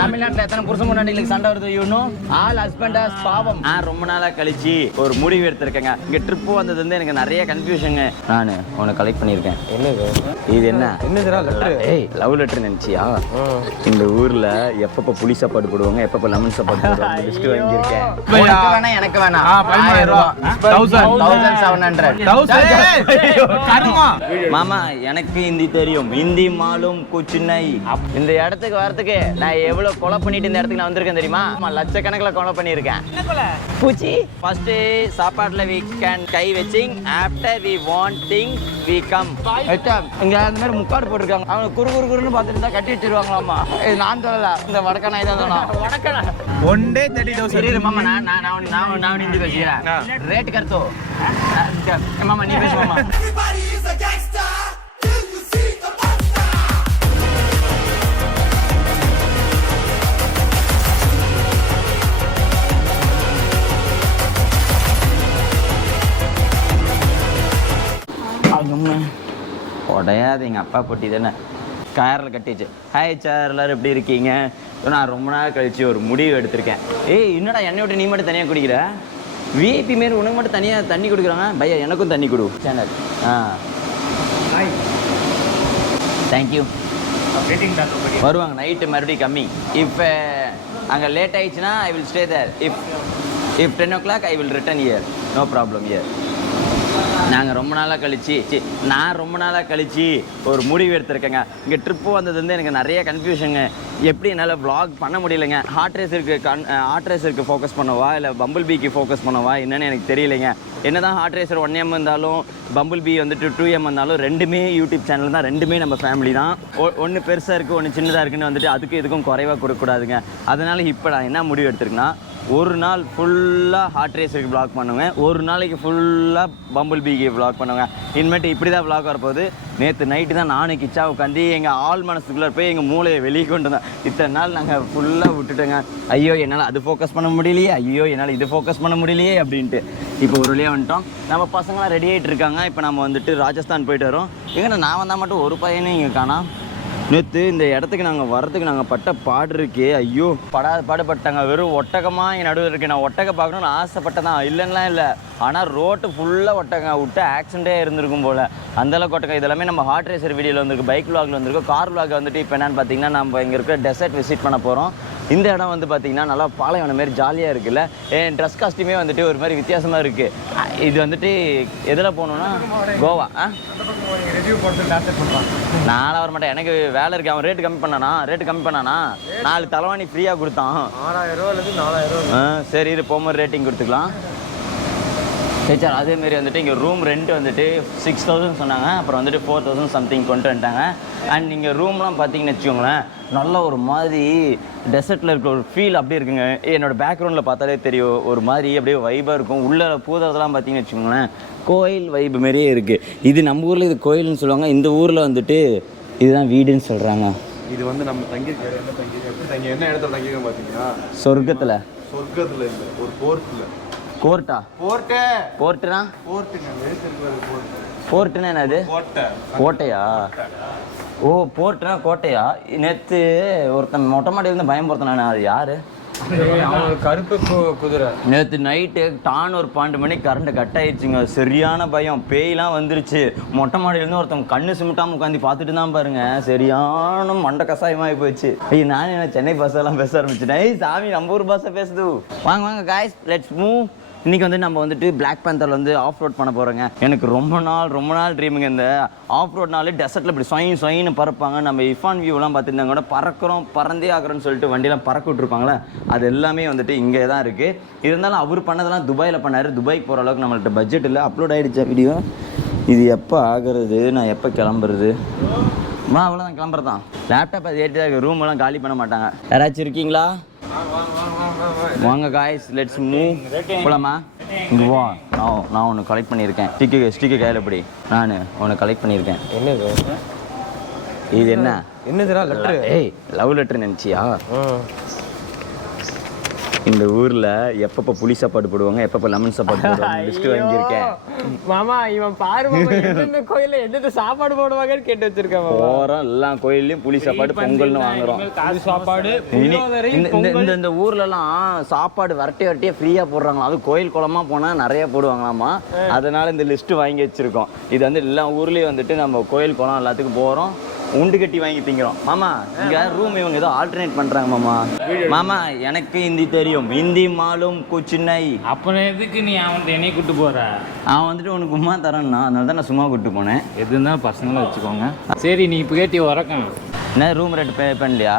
தமிழ்நாட்டுல எத்தனை புருஷன் முன்னாடி சண்டை வருது ஆல் ஹஸ்பண்ட் பாவம். நான் ரொம்ப நாளா கழிச்சு ஒரு முடிவு எடுத்திருக்கேங்க. இங்க ட்ரிப்பு வந்தது வந்து எனக்கு நிறைய கன்ஃபியூஷங்க. நான் உன்னை கலெக்ட் பண்ணியிருக்கேன். என்னது இது? என்னதுடா லெட்டர்? ஏய் லவ் லெட்டர் நினைச்சியா? இந்த ஊர்ல எப்பப்ப புளி சாப்பாடு போடுவாங்க, எப்பப்ப லெமன் சாப்பாடு போடுவாங்க லிஸ்ட் வாங்கியிருக்கேன். வேணா எனக்கு வேணாம். 1700 மாமா எனக்கு ஹிந்தி தெரியும். ஹிந்தி மாலும் குச் நை. இந்த இடத்துக்கு வரதுக்கு நான் எவ்வளவு கொலை பண்ணிட்டு இந்த இடத்துக்கு நான் வந்திருக்கேன் தெரியுமா? லட்சக்கணக்கில் கொலை பண்ணியிருக்கேன். பூச்சி ஃபர்ஸ்ட் சாப்பாடுல we can கை வச்சிங் after we wanting we come. இங்க அந்த மாதிரி முக்காடு போட்டிருக்காங்க. அவங்க குறுன்னு பார்த்துட்டு தான் கட்டி வச்சிருவாங்களாமா. இது நான் சொல்லல, இந்த வடக்கனா இதான் சொன்னோம். வடக்கனா ஒன் டே 30,000. சரி மாமா நான் ஹிந்தி பேசுகிறேன். ரேட் கர்த்தோ மாமா நீ பேசு மாமா. உடையாது எங்கள் அப்பா பொட்டி தானே காரில் கட்டிச்சு. ஹாய் சார் எல்லாரும் எப்படி இருக்கீங்க? நான் ரொம்ப நாள் கழிச்சு ஒரு முடிவு எடுத்திருக்கேன். ஏய் என்னடா என்னை விட்டு நீ மட்டும் தனியாக குடிக்கிற? விஐபி மாரி உனக்கு மட்டும் தனியாக தண்ணி கொடுக்குறாங்க. பையா எனக்கும் தண்ணி கொடு. Channel thank you. வருவாங்க நைட்டு மறுபடியும் கம்மி. இப்போ அங்கே லேட் ஆயிடுச்சுன்னா I will stay there. If 10 o'clock I will return here. No problem here. நான் ரொம்ப நாளாக கழிச்சு ஒரு முடிவு எடுத்திருக்கேங்க. இங்கே ட்ரிப்பு வந்தது வந்து எனக்கு நிறைய கன்ஃபியூஷனுங்க. எப்படி என்னால் vlog பண்ண முடியலைங்க. ஹார்ட் ரேஸருக்கு ஃபோக்கஸ் பண்ணவா இல்லை பம்பிள் பீக்கு ஃபோக்கஸ் பண்ணவா என்னன்னு எனக்கு தெரியலைங்க. என்ன தான் ஹார்ட் ரேசர் 1M இருந்தாலும் பம்பிள் பீ வந்துட்டு 2M இருந்தாலும் ரெண்டுமே யூடியூப் சேனல் தான். ரெண்டுமே நம்ம ஃபேமிலி தான். ஒன்று பெருசாக இருக்குது, ஒன்று சின்னதாக இருக்குன்னு வந்துட்டு அதுக்கு இதுக்கும் குறைவாக கொடுக்கக்கூடாதுங்க. அதனால் இப்போ நான் என்ன முடிவு எடுத்திருக்கேன்னா, ஒரு நாள் ஃபுல்லாக ஹார்ட் ரேஸருக்கு வ்ளாக் பண்ணுவேன், ஒரு நாளைக்கு ஃபுல்லாக பம்பிள் பீக்கு வ்ளாக் பண்ணுவேன். இனிமேட்டு இப்படி தான் வ்ளாக் வரப்போகுது. நேற்று நைட்டு தான் நானும் கிச்சா உட்காந்து எங்கள் ஆள் மனசுக்குள்ளே போய் எங்கள் மூளையை வெளியே கொண்டு வந்தேன். இத்தனை நாள் நாங்கள் ஃபுல்லாக விட்டுட்டோங்க. ஐயோ என்னால் அது ஃபோக்கஸ் பண்ண முடியலையே, ஐயோ என்னால் இது ஃபோக்கஸ் பண்ண முடியலையே அப்படின்ட்டு. இப்போ ஒரு வழியாக வந்துட்டோம். நம்ம பசங்களாம் ரெடி ஆகிட்டு இருக்காங்க. இப்போ நம்ம வந்துட்டு ராஜஸ்தான் போயிட்டு வரோம். எங்கன்னா நான் வந்தால் மட்டும் ஒரு பையனும் இங்கே காணோம். நேற்று இந்த இடத்துக்கு நாங்கள் வரதுக்கு நாங்கள் பட்ட பாடு இருக்கே, ஐயோ பாடுபட்டாங்க. வெறும் ஒட்டகமாக இங்கே நடுவில் இருக்குது. நான் ஒட்டகம் பார்க்கணுன்னு ஆசைப்பட்டதான், இல்லைன்னா இல்லை. ஆனால் ரோட்டு ஃபுல்லாக ஒட்டகம் விட்டு ஆக்சிடென்ட்டே இருந்திருக்கும் போல், அந்தளவுக்கு ஒட்டகம். இதெல்லாமே நம்ம ஹார்ட் ரேசர் வீடியோவில் வந்திருக்கு, பைக் விளாகில் வந்திருக்கு. கார் விளாக் வந்துட்டு இப்போ என்னென்னு பார்த்தீங்கன்னா நம்ம இங்கே இருக்கிற டெசர்ட் விசிட் பண்ண போகிறோம். இந்த இடம் வந்து பார்த்திங்கன்னா நல்லா பாலைவன மாரி ஜாலியாக இருக்குல்ல. என் ட்ரெஸ் காஸ்ட்யூமே வந்துட்டு ஒரு மாதிரி வித்தியாசமாக இருக்குது. இது வந்துட்டு எதில் போகணுன்னா கோவா. நானும் வர மாட்டேன், எனக்கு வேலை இருக்குது. அவன் ரேட்டு கம்மி பண்ணானா 4 தலைவாணி ஃப்ரீயாக கொடுத்தான். 6000 4,000. சரி இது போகும்போது ரேட்டிங் கொடுத்துக்கலாம். சரி சார். அதேமாரி வந்துட்டு இங்கே ரூம் ரெண்ட் வந்துட்டு 6,000 சொன்னாங்க. அப்புறம் வந்துட்டு 4,000 சம்திங் கொண்டு வந்துட்டாங்க. அண்ட் நீங்கள் ரூம்லாம் பார்த்தீங்கன்னு வச்சுக்கோங்களேன், நல்ல ஒரு மாதிரி டெசர்ட்டில் இருக்கிற ஒரு ஃபீல் அப்படியே இருக்குங்க. என்னோடய பேக்ரவுண்டில் பார்த்தாலே தெரியும், ஒரு மாதிரி அப்படியே வைபாக இருக்கும். உள்ளே பூதெல்லாம் பார்த்தீங்கன்னு வச்சுக்கோங்களேன், கோயில் வைப்பு மாரியே இருக்குது. இது நம்ம ஊரில் இது கோயில்னு சொல்லுவாங்க, இந்த ஊரில் வந்துட்டு இதுதான் வீடுன்னு சொல்கிறாங்க. இது வந்து நம்ம தங்கி என்ன இடத்துல தங்கியிருக்கோம் பார்த்தீங்கன்னா, சொர்க்கத்தில் இல்லை, ஒரு போர்ட்டில். கோர்ட்டா? போர்ட்டுனா போர்ட்டுனா என்னது? கோட்டையா? ஓ போர்ட்டுனா கோட்டையா? நேற்று ஒருத்தன் மொட்டை மாடி இருந்து பயம் பொறுத்தனானே, அது யாரு? கருப்பு குதிரை. நேற்று நைட்டு டான் ஒரு 12 மணிக்கு கரண்ட் கட் ஆயிடுச்சுங்க. சரியான பயம், பேய்லாம் வந்துருச்சு. மொட்டை மாடியிலேருந்து ஒருத்தன் கண்ணு சிமிட்டாமல் உட்காந்து பார்த்துட்டு தான் பாருங்க, சரியான மண்டை கசாயமாகி போச்சு. ஐயோ நானே என்ன சென்னை பாஷெல்லாம் பேச ஆரம்பிச்சிட்டேன். சாமி நம்ம ஊர் பாஷை பேசுது. வாங்க காய்ஸ், லெட்ஸ் மூவ். இன்றைக்கி வந்து நம்ம வந்துட்டு பிளாக் பேந்தரில் வந்து ஆஃப் ரோட் பண்ண போகிறோங்க. எனக்கு ரொம்ப நாள் ட்ரீமுங்க. இந்த ஆஃப் ரோட்னாலே டெசர்ட்டில் இப்படி சொயின்னு பறப்பாங்க. நம்ம இஃபான் வியூலாம் பார்த்துருந்தாங்க கூட பறந்தே ஆகிறோன்னு சொல்லிட்டு வண்டியெலாம் பறக்க விட்ருப்பாங்களே, அது எல்லாமே வந்துட்டு இங்கே தான் இருக்குது. இருந்தாலும் அவர் பண்ணதெல்லாம் துபாயில் பண்ணார். துபாய்க்கு போகிற அளவுக்கு நம்மள்ட்ட பட்ஜெட் இல்லை. அப்லோட் ஆகிடுச்சா வீடியோ? இது எப்போ ஆகிறது, நான் எப்போ கிளம்புறது? அவ்வளோதான், கிளம்புறது தான். லேப்டாப் அது ஏற்றி தான் ரூமெல்லாம் காலி பண்ண மாட்டாங்க. யாராச்சும் இருக்கீங்களா? வாங்க காய்ஸ், லெட்ஸ் மூவ். போலாமா? இங்கே வா. நான் ஒன்று கலெக்ட் பண்ணியிருக்கேன். ஸ்டிக்கு கையில் எப்படி நான் ஒன்று கலெக்ட் பண்ணியிருக்கேன். என்னது இது? என்னதுடா லெட்டர்? ஏய் லவ் லெட்டர் நினச்சியா? இந்த ஊர்ல எப்பப்போ புளி சாப்பாடு போடுவாங்க, எப்பப்போ லெமன் சாப்பாடு போடுவாங்க லிஸ்ட் வாங்கியிருக்கேன். மாமா இவன் பாரு மாமா, எந்தெந்த கோயில்ல எந்தெந்த சாப்பாடு போடுவாங்கன்னு கேட்டு வச்சிருக்கேன். போறோம் எல்லா கோயில்லையும் புளி சாப்பாடு பொங்கல்னு வாங்குறோம். சாப்பாடு இந்த ஊர்ல எல்லாம் சாப்பாடு வரட்டியே ஃப்ரீயா போடுறாங்களா. அது கோயில் குளமா போனா நிறைய போடுவாங்களாமா. அதனால இந்த லிஸ்ட் வாங்கி வச்சிருக்கோம். இது வந்து எல்லா ஊர்லயும் வந்துட்டு நம்ம கோயில் குளம் எல்லாத்துக்கும் போறோம், உண்டு கட்டி வாங்கி திங்கிறோம். மாமா இங்க ரூம் இவங்க ஏதோ ஆல்டர்னேட் பண்றாங்க மாமா. மாமா எனக்கு ஹிந்தி தெரியும், ஹிந்தி மாலும் குச்சினை. அப்புறம் எதுக்கு நீ அவன் என்னை கூட்டு போற? அவன் வந்துட்டு உனக்கு உமா தரேன்னா, அதனால தான் நான் சும்மா கூட்டு போனேன். எது இருந்தாலும் பர்சனலாக வச்சுக்கோங்க. சரி நீ இப்போ கேட்டி வரக்கேன். என்ன ரூம் ரேட் பே பண்ணலையா?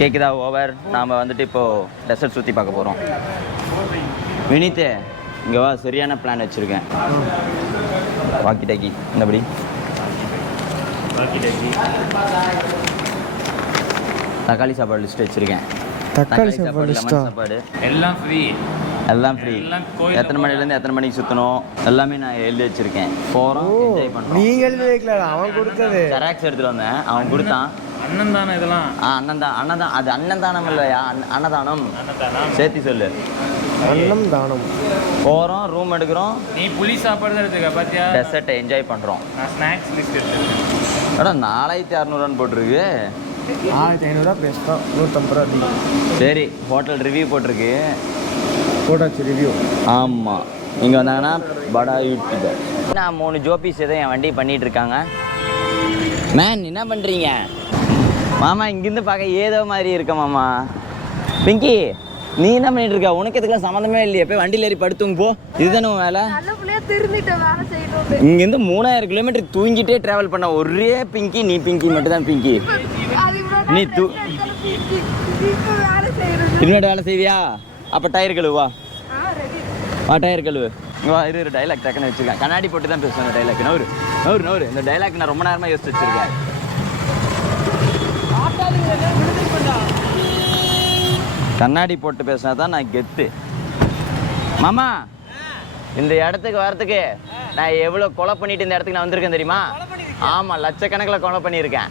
கேட்குதா ஓவர்? நாம் வந்துட்டு இப்போது டெசர்ட் சுற்றி பார்க்க போகிறோம். வினித்தே இங்கே வா, சரியான பிளான் வச்சுருக்கேன். வாக்கி டாக்கி இந்தபடி தக்காளி சாப்பாடு லிஸ்ட் வச்சுருக்கேன். தக்காளி சாப்பாடு, லெமன் சாப்பாடு எல்லாம் ஃப்ரீ. எல்லாம் ஃப்ரீ. எத்தனை மணிலேருந்து எத்தனை மணிக்கு சுற்றணும் எல்லாமே நான் எழுதி வச்சுருக்கேன். போகிறோம், என்ஜாய் பண்ணுறோம். நீ எழுதி வைக்கல, அவன் கொடுத்தது. ஜெராக்ஸ் எடுத்துகிட்டு வந்தேன், அவன் கொடுத்தான். அண்ணன் தானே இதெல்லாம்? அண்ணன் அது அன்னதானம் இல்லையா? அன்னதானம் சேர்த்தி சொல்லு. அன்னம் தானம். போகிறோம், ரூம் எடுக்கிறோம். நீ புளி சாப்பாடு தான் எடுத்துக்க பார்த்தியா? டெசர்ட்டை என்ஜாய் பண்ணுறோம். நான் ஸ்நாக்ஸ் லிஸ்ட் எடுத்துருக்கேன். மேடம் 4600 போட்டிருக்கு. 1500 பேசுகிறோம், 150 ரூபா. சரி, ஹோட்டல் ரிவ்யூ போட்டிருக்கு. போட்டாச்சு ரிவ்யூ. ஆமாம், இங்கே வந்தாங்கன்னா படா யூடியூபர். நான் 3 ஜோபிஸ் எதுவும் என் வண்டி பண்ணிகிட்டு இருக்காங்க. மேன் என்ன பண்ணுறீங்க மாமா? இங்கேருந்து பார்க்க ஏதோ மாதிரி இருக்க மாமா. பிங்கி நீ என்ன பண்ணிட்டு இருக்க? உனக்கு எதுக்குலாம் சம்மந்தமே இல்லையே. போய் வண்டியில் ஏறி படுத்துங்க போ. இதுதானே உன் வேலை? இங்கேருந்து 3000 கிலோமீட்டர் தூங்கிட்டே ட்ராவல் பண்ண ஒரே பிங்கி நீ. பிங்கி மட்டும் தான் பிங்கி. நீ இன்னொரு வேலை செய்வியா? அப்போ டயர் கழுவா. டயர் கழுவு. வா, இரு டைலாக் டக்குன்னு வச்சுருக்கேன். கண்ணாடி போட்டு தான் பேசுவேன் இந்த டைலாக். நவுறு. இந்த டைலாக் நான் ரொம்ப நேரமாக யோசிச்சு வச்சுருக்கேன். கண்ணாடி போட்டு பேசினா தான் நான் கெத்து. மாமா இந்த இடத்துக்கு வரத்துக்கு நான் எவ்வளோ கொலை பண்ணிட்டு இந்த இடத்துக்கு நான் வந்திருக்கேன் தெரியுமா? ஆமாம், லட்சக்கணக்கில் கொலை பண்ணியிருக்கேன்.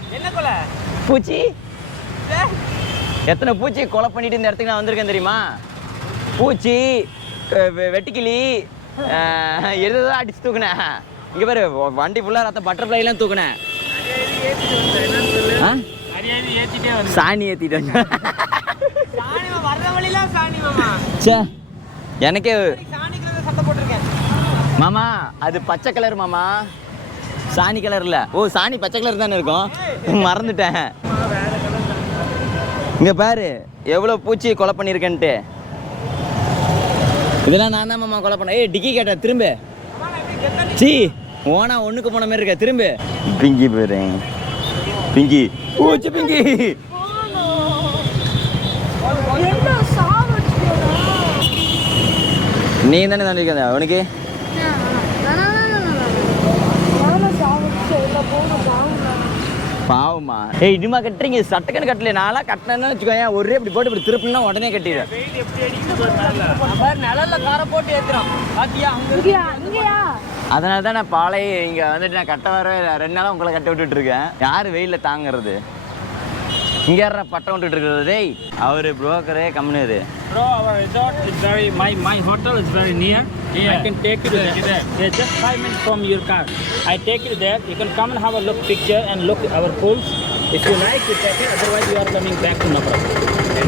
பூச்சி எத்தனை பூச்சி கொலை பண்ணிட்டு இந்த இடத்துக்கு நான் வந்திருக்கேன் தெரியுமா? பூச்சி, வெட்டுக்கிளி, எதுதான் அடிச்சு தூக்குனேன். இங்கே பாரு, வண்டி ஃபுல்லாக ரத்த பட்டர்ஃப்ளைலாம் தூக்குனேன். சாணி ஏற்றிட்டு வந்து எனக்கே மாமா அது பச்சை கலர் மாமா, சாணி கலர் இல்ல. ஓ சாணி பச்சை கலர் தானே இருக்கும், மறந்துட்டேன். இங்க பாரு எவ்வளவு பூச்சி கொலை பண்ணிருக்கேன்ட்டு. இதெல்லாம் நான் தான் மாமா கொலை பண்ண. ஏய் டிக்கி கேட்ட திரும்ப. சி ஓனா ஒண்ணுக்கு போன மாதிரி இருக்க. திரும்ப. பிங்கி போயிடுறேன். பிங்கி பூச்சி பிங்கி. நீ தானே தண்டிருக்க அவனுக்கு. பாவமா? ஏய் இனிமா கட்டுறீங்க, சட்டக்கன்னு கட்டல. நான்லாம் கட்டினேன்னு வச்சுக்கோங்க, ஒரே இப்படி போட்டு இப்படி திருப்பினா உடனே கட்டிடுவேன். அதனால தான் நான் பாலை இங்கே வந்துட்டு நான் கட்ட வர 2 நாளாக உங்களை கட்ட விட்டுட்டு இருக்கேன். யார் வெயிலில் தாங்கிறது? இங்கே யாரா பட்டம் விட்டுட்டு இருக்கிறது? டேய் அவர் புரோக்கரே கம்முனு. Bro, our resort is very, my hotel is very near. I can take you there. Yeah, just 5 minutes from your car. I take you there. You can come and have a look picture and look our pools. If you like, you take it. Otherwise, you are coming back to Napra.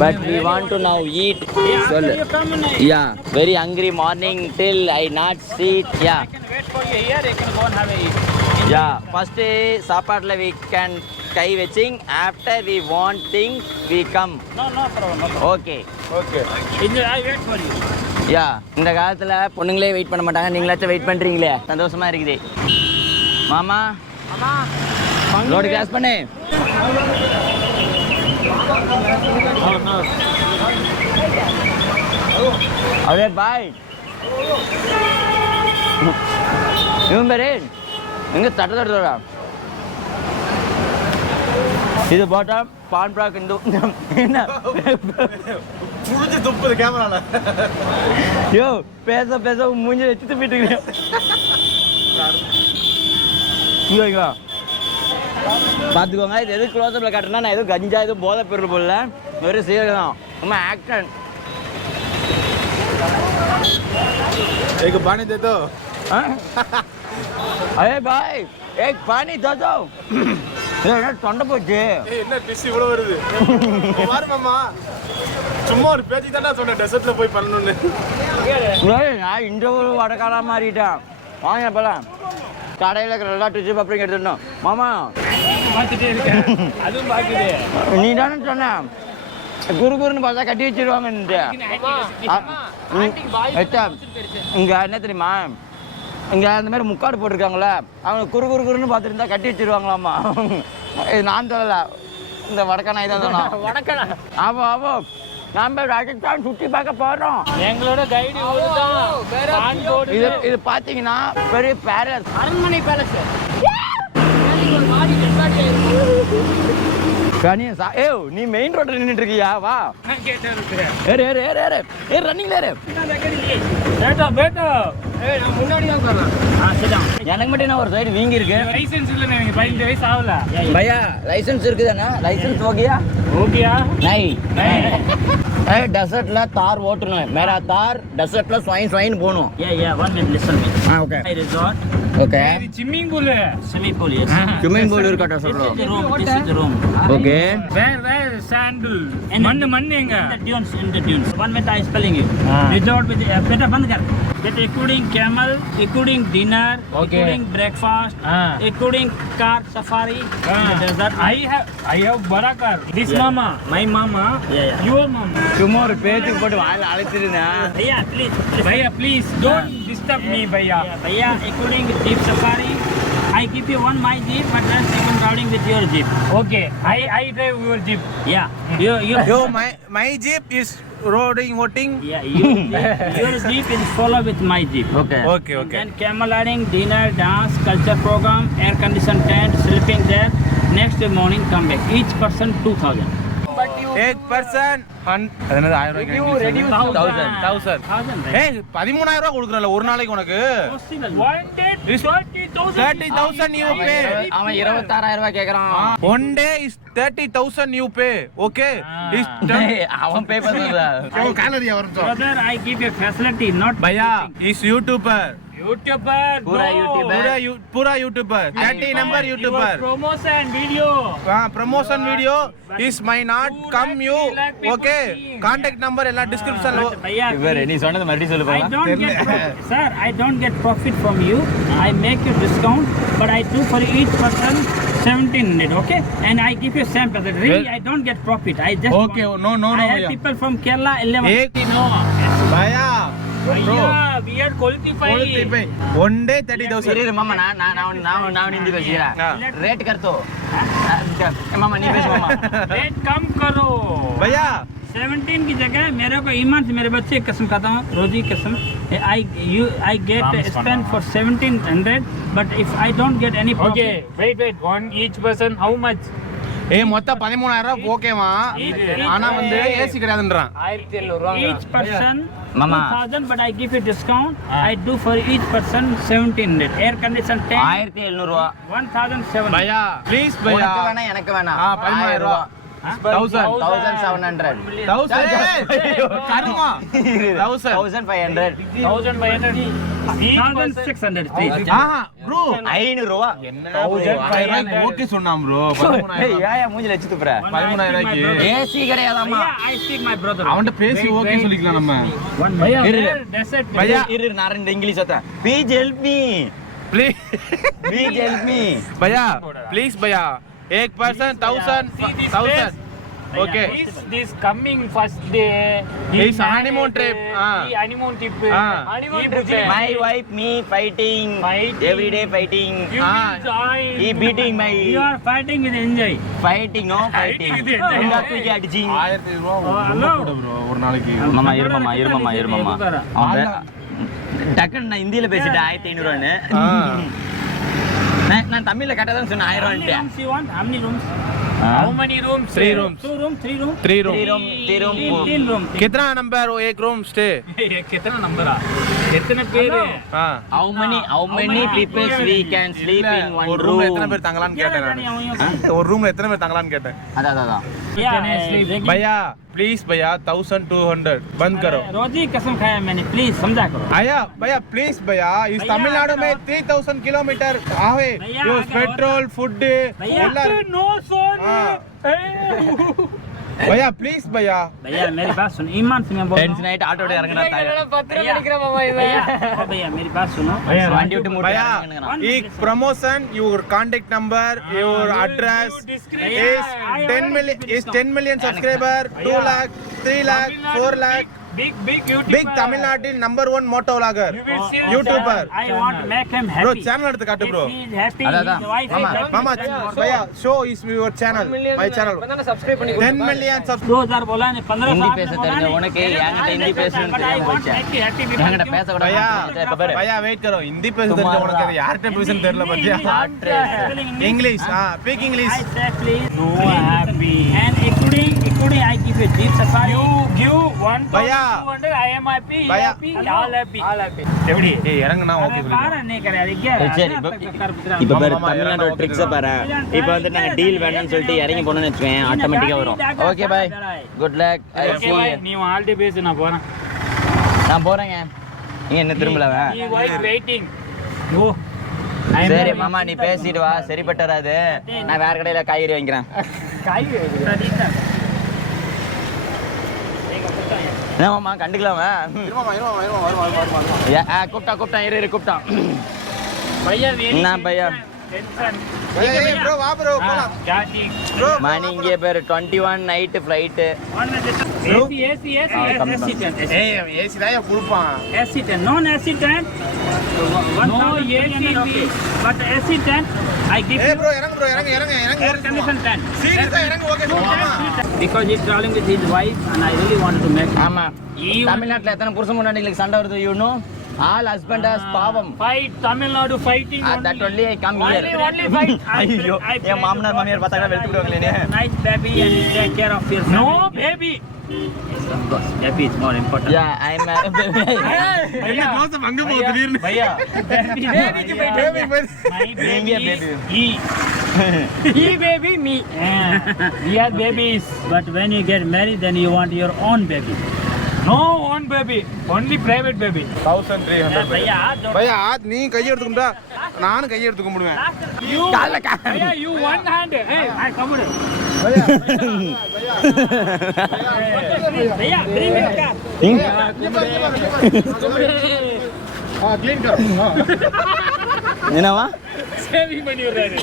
But we want to now eat. Yeah, after you come and yeah, very hungry morning till I not eat. Yeah. I can wait for you here. You can go and have a eat. Yeah, first சாப்பாட்டில் we can கை வச்சிங். After we want things, we come. No problem. Okay. I wait for you. யா, இந்த காலத்தில் பொண்ணுங்களே wait பண்ண மாட்டாங்க, நீங்களாச்சும் wait பண்ணுறீங்களே, சந்தோஷமா இருக்குது. மாமா ரோடு கிராஸ் பண்ணு. அவே பாய் இவன் பேரு எங்க தட்டதா இது போட்டா பான் பிராக். இந்த என்ன கேமரா யோ பேச பேச மூஞ்சி வச்சு துப்பிட்டு பார்த்துக்கோங்க. இது எது க்ளோஸ்அப்பில் காட்டுறேன்னா நான் எதுவும் கஞ்சா எதுவும் போதை பொருள் போடல, வெறும் சீரகம் தான். ரொம்ப ஆக்ஷன் एक पानी दे दो अरे भाई एक पानी दे दो தொண்டை போச்சு என்ன டிஷ் இவ்வளவு வருது பாரு மாமா சும்மா ஒரு பேச்சு தானே சொன்னேன் டெசர்ட்ல போய் பண்ணணும்னு நான் இந்த ஒரு வடக்காரா மாறிட்டேன் வாங்க போலாம் கடையில் இருக்கிற எல்லா டிஷ்ஷும் அப்புறம் எடுத்துடணும் மாமா பார்த்துட்டே இருக்கேன் அதுவும் பார்க்குது நீ தானே சொன்ன குறுகுறுன்னு பார்த்தா கட்டி வச்சிருவாங்கன்ட்டு இங்கே என்ன தெரியுமா இங்கே அந்த மாதிரி முக்காடு போட்டிருக்காங்களே அவங்க குறுகுறுன்னு பார்த்துருந்தா கட்டி வச்சிருவாங்களாம்மா இது நான் சொல்லலை இந்த வடக்கான இதான் சொன்னோம் வடக்கடா ஆமாம் ஆமாம் நம்ம ராஜஸ்தான் சுற்றி பார்க்க போகிறோம் எங்களோட கைடு இது இது பார்த்தீங்கன்னா பெரிய பேலஸ் அரண்மனை பேலஸ் கனியா ஏ நீ மெயின் ரோட்டில் நின்றுட்டு இருக்கியா வா ஏறு ஏறு ஏறு ஏறு ஏறு ரன்னிங்ல ஏறு பேட்டா பேட்டா ஏய் நான் முன்னாடி தான் உட்கார்றேன் சரிதான் எனக்கு மட்டும் என்ன ஒரு சைடு வீங்கி இருக்கு லைசென்ஸ் இல்ல எனக்கு 15 வயசு ஆகல भैया लाइसेंस இருக்குதானே लाइसेंस हो गया नहीं ए डेजर्ट ला तार ஓட்டணும் है मेरा तार डेजर्ट ला स्वाइन போணும் yeah one minute listen me okay resort okay இது swimming pool yes swimming pool இருக்கட்ட சொல்றோம் this is the room okay where sandal மண்ணு எங்க in the dunes one minute I spelling you resort with बेटा बंद कर that including camel including dinner including breakfast including car safari desert I have bada car this mama my mama your mama சும்மா ஒரு பேச்சுக்கு போட்டு வாயில அழைச்சிருந்தா भैया please don't disturb me भैया including jeep safari I give you one my jeep but that's even riding with your jeep okay I drive your jeep Yo, my jeep is voting. Yeah, your jeep is follow with my jeep. Okay. Then camel riding, dinner, dance, culture program, air conditioned tent, sleeping there. Next morning come back. Each person 2,000. एक person அதாவது 1000 ரூபாய் 1000 ஏய் 13000 ரூபாய் கொடுக்கறல ஒரு நாளைக்கு உனக்கு One day 30000 you pay அவன் 26000 ரூபாய் கேக்குறான் one day is 30000 you pay okay is அவன் பே பண்ணுதா கலரியா வரும் brother, I give you facility, not भैया is YouTuber पूरा YouTuber 30 number YouTuber promotion video promotion video is my not come you okay contact number ella description lo இவரே நீ சொன்னது மறுபடியும் சொல்லு I don't get profit sir I don't get profit from you I make you discount but I do for each person 1700 okay and I give you sample really I don't get profit I just okay no I have people from Kerala 11 no भैया we are qualified one day 30000 अरे मामा ना Hindi बजिया rate कर तो मामा नहीं बेच मामा rate कम करो भैया 17 की जगह मेरे को ईमान से मेरे बच्चे कसम खाता हूँ रोजी कसम I get spend for 1700 but if I don't get any profit Okay, wait. One each person, how much? மொத்தம் 13000 ரூபாய் ஓகேவா ஆனா வந்து AC கிடையாதுன்றான் 1700 each person Mama. 2000 but I give you discount I do for each person 1700 air condition 10 1700 ரூபாய் 1007 भैया please भैया உனக்கு வேணா எனக்கு வேணா 13000 ரூபாய் 1700 கருமா 1500 1600 please ஆஹா ப்ரோ 500 ரூபாய் என்ன 1500 ஓகே சொன்னாம் ப்ரோ 13000 ஏய் மூஞ்சில வச்சு துப்புற 13000 ரூபாய்க்கு AC கிடையாதாமா I speak my brother அவன்ட்ட பேசி ஓகே சொல்லிக்கலாம் நம்ம भैया இரு. desert भैया இரு நான் ரெண்டு இங்கிலீஷ் அத please help me please please help me भैया प्लीज भैया एक person 1000 okay This coming first day. His honeymoon trip. He honeymoon trip. Honeymoon He trip. my wife me fighting every day fighting You will join. he beating my you are fighting with enjoy fighting no fighting உண்டா தூக்கி அடிச்சிங் 1000 ரூபாய் bro ஒரு நாளைக்கு மாமா இரு மாமா அவன் டக்குன்னு நான் ஹிந்தியில பேசிட்டேன் 1500 ன்னு நான் தமிழ்ல கரெக்டா தான் சொன்னேன் 1000 How many rooms you want? How many rooms? How many rooms? 3 rooms 2 room, 3 room? 3 room 3 room 3 room. कितना नंबर हो एक रूम स्टे कितना नंबर आ? कितने पेड़ है? हां how many people we can sleep in one ஒரு room ரூம்ல எத்தனை பேர் தங்கலாம்னு கேட்டேன் நான் ஒரு ரூம்ல எத்தனை பேர் தங்கலாம்னு கேட்டேன் அதான் Yeah, Can I sleep? भैया प्लीज भैया 1200 बंद करो। रोजी कसम खाया मैंने, प्लीज समझा करो। आया भैया प्लीज भैया, इस तमिलनाडु में 3000 किलोमीटर आवे, यो पेट्रोल फुड नो सोन भैया प्लीज भैया। भैया मेरी बात सुनो, ईमान से मैं बोल रहा हूं। नाइट ऑटो इरंगना भैया मेरी बात सुनो भैया एक promotion, your contact number, your address is 10 million subscriber, 2 lakh, 3 lakh, 4 lakh. Big Tamil Nadu number 1 moto vlogger, YouTuber. I want to make him happy. Bro, channel eduthu kaattu bro. He is happy. Adha. His wife is happy. Mama, भैया show is your channel, my channel. 10 million subscribers. 2000 बोला ने 15 हिंदी பேச தெரிஞ்ச உனக்கு என்கிட்ட ஹிந்தி பேசணும்னு தெரியாம போச்சு. என்கிட்ட பேச கூட भैया இப்ப பாரு. भैया वेट करो, हिंदी பேச தெரிஞ்ச உனக்கு அது யார்ட்ட பேசணும் தெரியல பாத்தியா? English, speak English. I say please. No happy. And including I give you jeep safari. You give 1200, I am happy, भैया. all happy. எப்படி? ஏய் இறங்குனா ஓகே சொல்லு. बारह नहीं करे अरे क्या சரி இப்ப பாரு தமிழ்நாட்டோட ட்ரிக்ஸ் பாரு. இப்போ வந்து நாங்க டீல் வேணும்னு சொல்லிட்டு இறங்கி போனோம்னு வெச்சுக்கேன், ஆட்டோமேட்டிக்கா வரும். Okay bye, good luck, I Okay, see bye. you. நீ ஆல்ரெடி பேசு, நான் போறேன். நான் போறேங்க. நீ என்ன திரும்பலவா? He was waiting. वो சரி மாமா நீ பேசிட்டு வா, சரிப்பட்டு வராது. நான் வேற கடையில காய்கறி வாங்கிக்கிறேன். என்ன மாமா கண்டுக்கலாமா? கூப்பிட்டான் இரு கூப்பிட்டான். भैया very என்ன பையா tension. भैया bro வா bro போலாம். क्या ठीक? மணி இங்கே பேர் 21 நைட் ஃப்ளைட். AC ஏய் ஏசி தான் குடுப்பான். AC tent, non AC tent. No AC, but AC tent I give ஏய் you bro இறங்கு bro இறங்கு air condition tent. சீரியஸா இறங்கு ஓகே சொல்லுமா? Because he's traveling with his wife and I really wanted to make ஆமா தமிழ்நாட்டுல எத்தனை புருஷன் முன்னாடிகளுக்கு சண்டை வருது you know? All husband has பாவம். Fight, Tamil Nadu fighting That only I come here. Only fight. ஐயோ என் மாமனார் மாமியார் பார்த்தாங்க வெளுத்து விடுவாங்களே நீ. nice baby and you take care of your No family. baby. Yes, of course. Baby is more important. Yeah, I'm என்ன close அங்க போகுது திடீர்னு. भैया baby my நீங்க baby baby. he baby me. We are babies. But when you get married, then you want your own baby. No own baby, only private baby. 1300 भैया भैया நீ கை எடுத்து கும்பிட்டா நானும் கை எடுத்து கும்பிடுவேன். You भैया you one hand. Hey, I come with it. भैया भैया bring me the car. हां क्लीन करो. हां என்னவா? saving money already.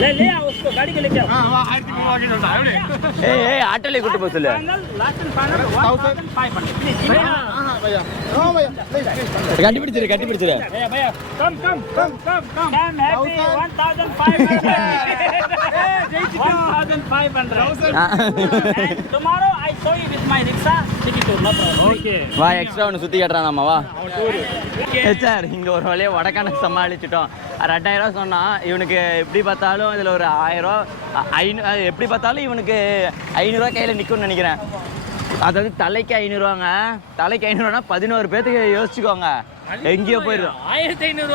ले आओ उसको गाड़ी को लेके आओ. हां வா 1000 வாங்கி சொல்றா அப்படியே. ஏய் ஆட்டோல கூட்டி போக சொல்லு. Final, last and final 1500. Please. हां भैया हां भैया கட்டிப்பிடிச்சிரு भैया come I'm happy 1500. 1500. And tomorrow I show you with my rickshaw city tour, no problem. Okay. வா எக்ஸ்ட்ரா ஒன்று சுற்றி காட்டுறான் நம்ம வா. சார் இங்கே ஒரு வழியாக வடக்கணக்கு சமாளிச்சிட்டோம். 2000 சொன்னான். இவனுக்கு எப்படி பார்த்தாலும் இதில் ஒரு 1000 எப்படி பார்த்தாலும் இவனுக்கு 500 கையில் நிற்கும்னு நினைக்கிறேன். அதாவது தலைக்கு 500 தலைக்கு 500 11 பேர்த்துக்கு யோசிச்சுக்கோங்க. எங்கேயோ போயிடும். 1500.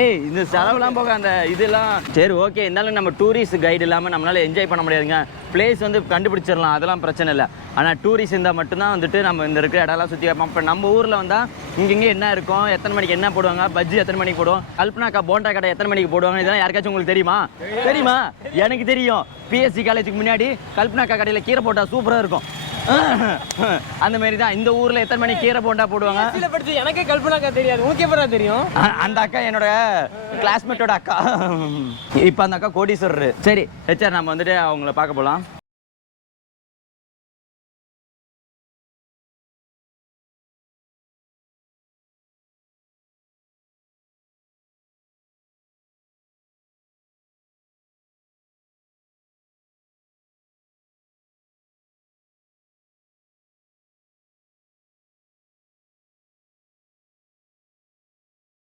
ஏய் இந்த செலவுலாம் போக அந்த இதெல்லாம் சரி ஓகே. இருந்தாலும் நம்ம டூரிஸ்ட் கைடு இல்லாமல் நம்மளால என்ஜாய் பண்ண முடியாதுங்க. பிளேஸ் வந்து கண்டுபிடிச்சிடலாம், அதெல்லாம் பிரச்சனை இல்லை. ஆனால் டூரிஸ்ட் இருந்தால் மட்டும்தான் வந்துட்டு நம்ம இந்த இருக்கிற இடம்லாம் சுற்றி பார்ப்போம். இப்போ நம்ம ஊரில் வந்தால் இங்கே என்ன இருக்கும், எத்தனை மணிக்கு என்ன போடுவாங்க, பஜ்ஜி எத்தனை மணிக்கு போடுவோம், கல்பனாக்கா போண்டா கடை எத்தனை மணிக்கு போடுவாங்க, இதெல்லாம் யாருக்காச்சும் உங்களுக்கு தெரியுமா? எனக்கு தெரியும். பிஎஸ்சி காலேஜுக்கு முன்னாடி கல்பனாக்கா கடையில் கீரை போட்டா சூப்பராக இருக்கும். அந்த மாதிரி தான் இந்த ஊர்ல எத்தனை மணி கீரை போண்டா போடுவாங்க. எனக்கே கல்பனாக்கா தெரியாது, உனக்கு எப்படா தெரியும்? அந்த அக்கா என்னோட கிளாஸ்மேட்டோட அக்கா. இப்போ அந்த அக்கா கோடீஸ்வரர். சரி ஹெச்ஆர் நம்ம வந்துட்டு அவங்கள பார்க்க போகலாம்.